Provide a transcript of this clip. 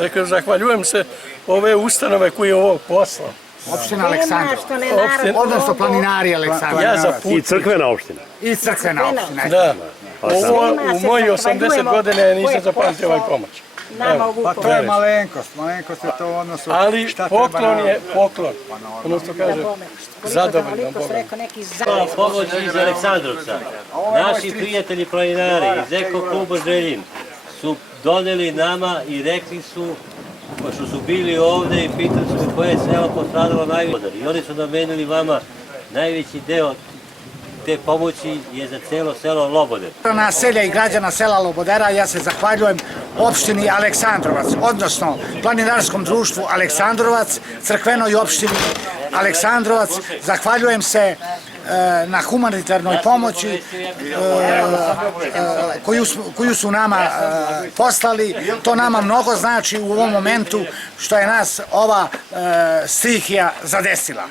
Rekao, zahvaljujem se ove ustanove koji je ovo poslao. Opština Aleksandrovac, odnosno planinari Aleksandrovac. I crkvena opština. I crkvena opština. Da. Ovo u moji 80 godine nisam zapamtio ovaj pomoć. Pa to je malenkost je to u odnosu... Ali poklon je poklon. Ono što kaže, zadovoljno Bogom. Pomoć iz Aleksandrovca. Naši prijatelji planinari iz Eko kluba Željin su doneli nama i rekli su, pošto su bili ovde i pitali su me koje je selo postradalo najviše. I oni su namenili vama najveći deo te pomoći je za celo selo Loboder. Naselja i građana sela Lobodera ja se zahvaljujem opštini Aleksandrovac, odnosno planinarskom društvu Aleksandrovac, crkvenoj opštini Aleksandrovac. Zahvaljujem se na humanitarnoj pomoći koju su nama poslali. To nama mnogo znači u ovom momentu što je nas ova stihija zadesila.